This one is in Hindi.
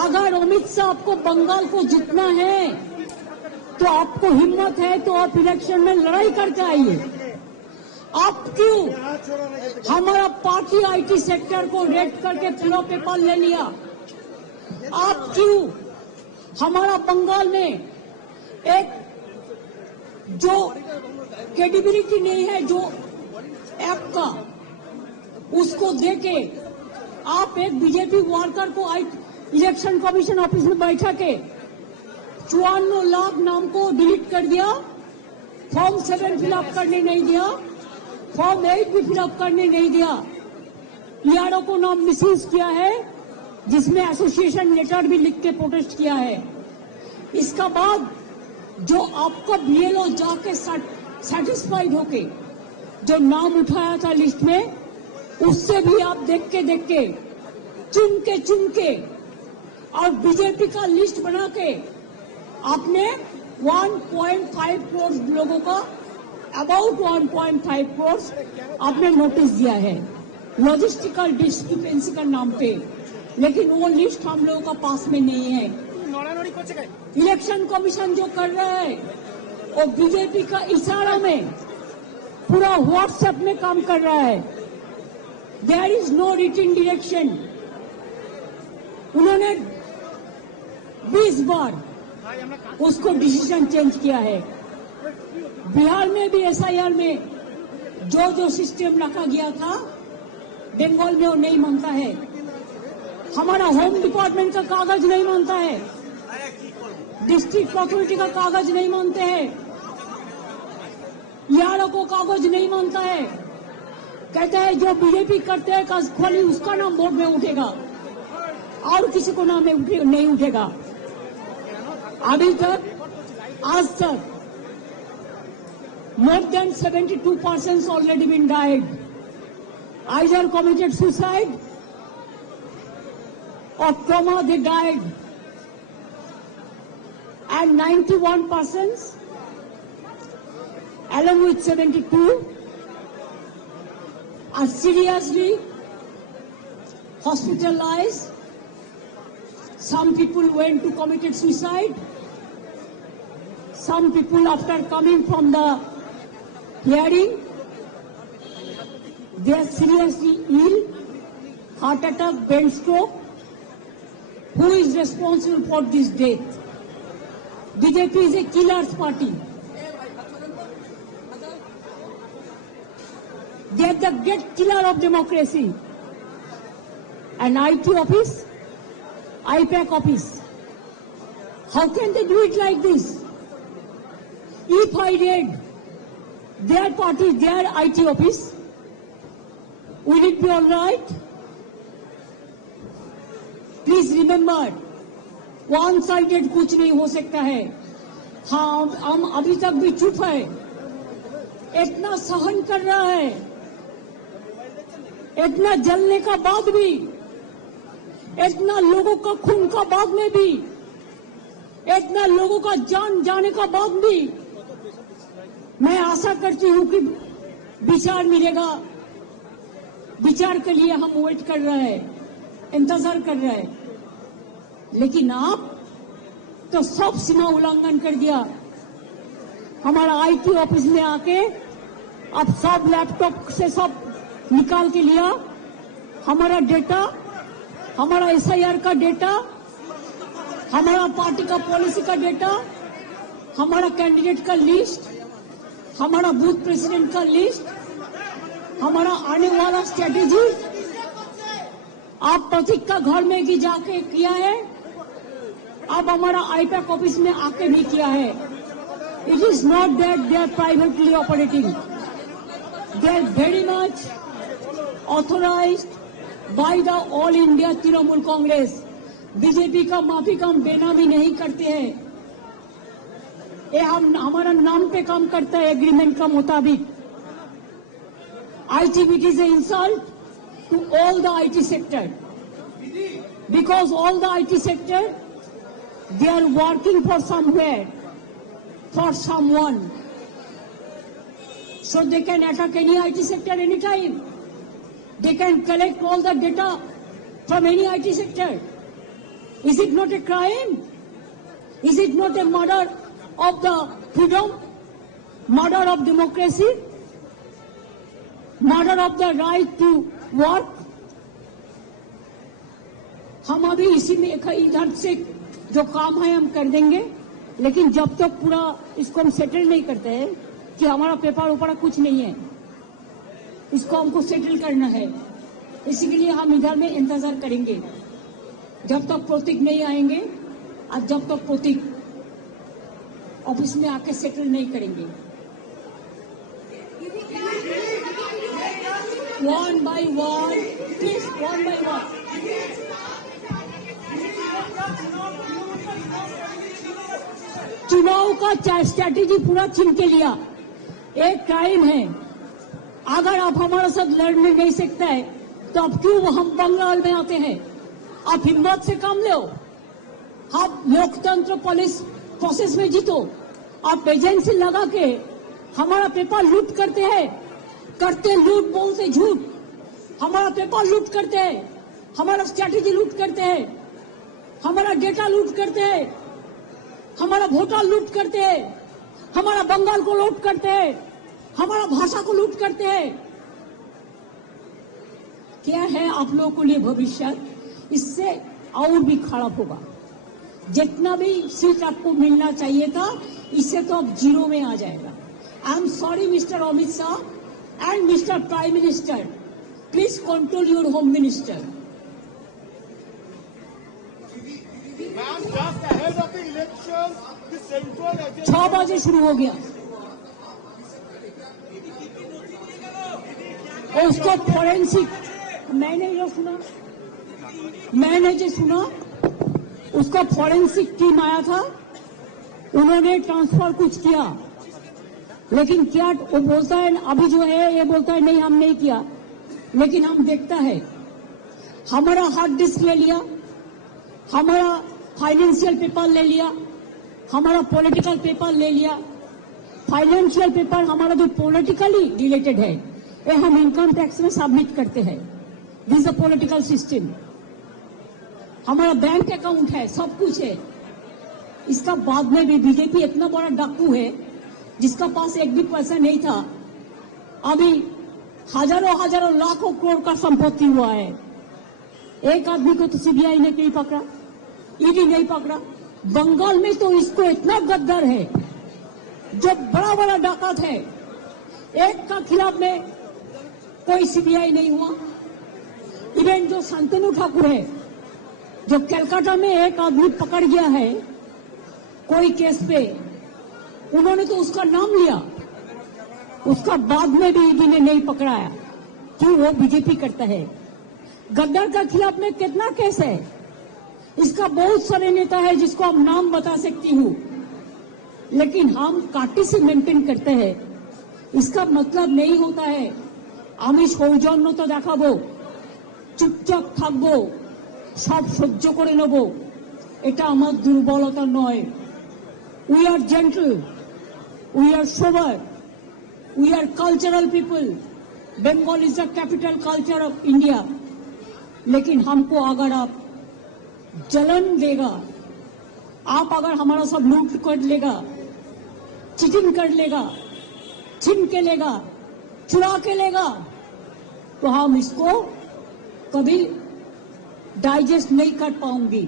अगर अमित शाह को बंगाल को जीतना है तो आपको हिम्मत है तो आप इलेक्शन में लड़ाई करके आइए। आप क्यों हमारा पार्टी आईटी सेक्टर को रेड करके पूरा पेपर ले लिया? आप क्यों हमारा बंगाल में एक जो क्रेडिबिलिटी नहीं है जो ऐप का उसको देके आप एक बीजेपी वर्कर को इलेक्शन कमीशन ऑफिस में बैठा के 54 लाख नाम को डिलीट कर दिया, फॉर्म 7 फिलअप करने नहीं दिया, फॉर्म 8 भी फिलअप करने नहीं दिया, पीआरओ को नाम मिसयूज किया है जिसमें एसोसिएशन लेटर भी लिख के प्रोटेस्ट किया है। इसका बाद जो आपका बीएलओ जाके सेटिस्फाइड होके जो नाम उठाया था लिस्ट में उससे भी आप देख के चुन के और बीजेपी का लिस्ट बना के आपने 1.5 करोड़ लोगों का अबाउट 1.5 करोड़ आपने नोटिस दिया है लॉजिस्टिकल डिस्क्रिपेंसी का नाम पे, लेकिन वो लिस्ट हम लोगों का पास में नहीं है। इलेक्शन कमीशन जो कर रहा है वो बीजेपी का इशारा में पूरा व्हाट्सएप में काम कर रहा है। There is no written direction. उन्होंने 20 बार उसको डिसीजन चेंज किया है। बिहार में भी एसआईआर में जो सिस्टम रखा गया था बंगाल में वो नहीं मानता है। हमारा होम डिपार्टमेंट का कागज नहीं मानता है, डिस्ट्रिक्ट अथॉरिटी का कागज नहीं मानते हैं, यारों को कागज नहीं मानता है। कहते हैं जो बीजेपी करते हैं खाली उसका नाम बोर्ड में उठेगा और किसी को नाम नहीं उठेगा। अभी तक आज तक more than 72% already been died, either committed suicide or trauma they died, and 91% along with 72 are seriously hospitalized. Some people went to committed suicide. Some people after coming from the hearing, they are seriously ill, heart attack, brain stroke. Who is responsible for this death? BJP is a killer's party. They are the great killer of democracy. An IT office, IPAC office. How can they do it like this? If I read their party, their IT office, will it be all right? Please remember, one-sided कुछ नहीं हो सकता है। हाँ, हम अभी तक भी चुप है, इतना सहन कर रहा है, इतना जलने का बाद भी, इतना लोगों का खून का बाद में भी, इतना लोगों का जान जाने का बाद भी मैं आशा करती हूँ कि विचार मिलेगा। विचार के लिए हम वेट कर रहे हैं, इंतजार कर रहे हैं, लेकिन आप तो सब सीमा उल्लंघन कर दिया। हमारा आईटी ऑफिस में आके आप सब लैपटॉप से सब निकाल के लिया, हमारा डेटा, हमारा एसआईआर का डेटा, हमारा पार्टी का पॉलिसी का डेटा, हमारा कैंडिडेट का लिस्ट, हमारा बूथ प्रेसिडेंट का लिस्ट, हमारा आने वाला स्ट्रेटेजी आप प्रतीक का घर में भी जाके किया है, अब हमारा आईपैक ऑफिस में आके भी किया है। It is not that they are privately operating, they are very much authorised by the All India Trinamool Congress. BJP का माफी का बेनामी नहीं करते हैं, ये हम हमारा नाम पे काम करता है एग्रीमेंट का मुताबिक। ITBT is an insult to all the IT sector, because all the IT sector, they are working for somewhere, for someone, so they can attack any IT sector anytime. They can collect all the data from any IT sector. Is it not a crime? Is it not a murder of the freedom? Murder of democracy? Murder of the right to work? हम अभी इसी में इधर से जो काम है हम कर देंगे, लेकिन जब तक पूरा इसको हम सेटल नहीं करते हैं कि हमारा पेपर ऊपर कुछ नहीं है, इसको हमको सेटल करना है। इसी के लिए हम इधर में इंतजार करेंगे जब तक प्रतीक नहीं आएंगे और जब तक प्रतीक ऑफिस में आके सेटल नहीं करेंगे। One by one, please, one by one. चुनाव का स्ट्रैटेजी पूरा छीन के लिया, एक क्राइम है। अगर आप हमारे साथ लड़ने नहीं सकते हैं तो अब क्यों हम बंगाल में आते हैं? आप हिम्मत से काम लो, आप लोकतंत्र पुलिस प्रोसेस में जीतो। आप एजेंसी लगा के हमारा पेपर लूट करते हैं, करते लूट बोलते झूठ। हमारा पेपर लूट करते हैं, हमारा स्ट्रैटेजी लूट करते हैं, हमारा डेटा लूट करते हैं, हमारा वोटर लूट करते हैं, हमारा बंगाल को लूट करते हैं, हमारा भाषा को लूट करते हैं। क्या है आप लोगों के लिए भविष्य? इससे और भी खराब होगा। जितना भी सीट आपको मिलना चाहिए था, इससे तो अब जीरो में आ जाएगा। I am sorry mister Amit Shah and mister prime minister, please control your home minister. Ma'am, just ahead of the elections, the central agenda... 6 बजे शुरू हो गया और उसको फॉरेंसिक, मैंने जो सुना उसका फॉरेंसिक टीम आया था, उन्होंने ट्रांसफर कुछ किया, लेकिन क्या वो बोलता है अभी जो है, ये बोलता है नहीं हम नहीं किया, लेकिन हम देखता है हमारा हार्ड डिस्क ले लिया, हमारा फाइनेंशियल पेपर ले लिया, हमारा पॉलिटिकल पेपर ले लिया। फाइनेंशियल पेपर हमारा जो पॉलिटिकली रिलेटेड है, ये हम इनकम टैक्स में सबमिट करते हैं। This is a political system. हमारा बैंक अकाउंट है, सब कुछ है। इसका बाद में भी बीजेपी इतना बड़ा डाकू है जिसका पास एक भी पैसा नहीं था, अभी हजारों लाखों करोड़ का संपत्ति हुआ है। एक आदमी को तो सीबीआई ने नहीं पकड़ा, ईडी नहीं पकड़ा। बंगाल में तो इसको इतना गद्दार है, जो बड़ा बड़ा डाकत है, एक का खिलाफ में कोई सीबीआई नहीं हुआ। इवन जो शांतनु ठाकुर है, जो कलकत्ता में एक आदमी पकड़ गया है कोई केस पे, उन्होंने तो उसका नाम लिया, उसका बाद में भी ईडी ने नहीं पकड़ाया। क्यों? वो बीजेपी करता है। गद्दार का खिलाफ में कितना केस है, इसका बहुत सारे नेता है जिसको आप नाम बता सकती हूँ, लेकिन हम काटी से मेंटेन करते हैं। इसका मतलब नहीं होता है আমি সৌজন্যতা দেখাবো, চুপচাপ থাকবো, সব সহ্য করে নেব, এটা আমার দুর্বলতা নয়। We are gentle, we are sober, we are cultural people. Bengal is the capital culture of India. लेकिन हमको अगर आप जलन देगा, आप अगर हमारा सब लूट कर लेगा, चीटिंग कर लेगा, छीन के लेगा, चुरा के लेगा, तो हम इसको कभी डाइजेस्ट नहीं कर पाऊंगी।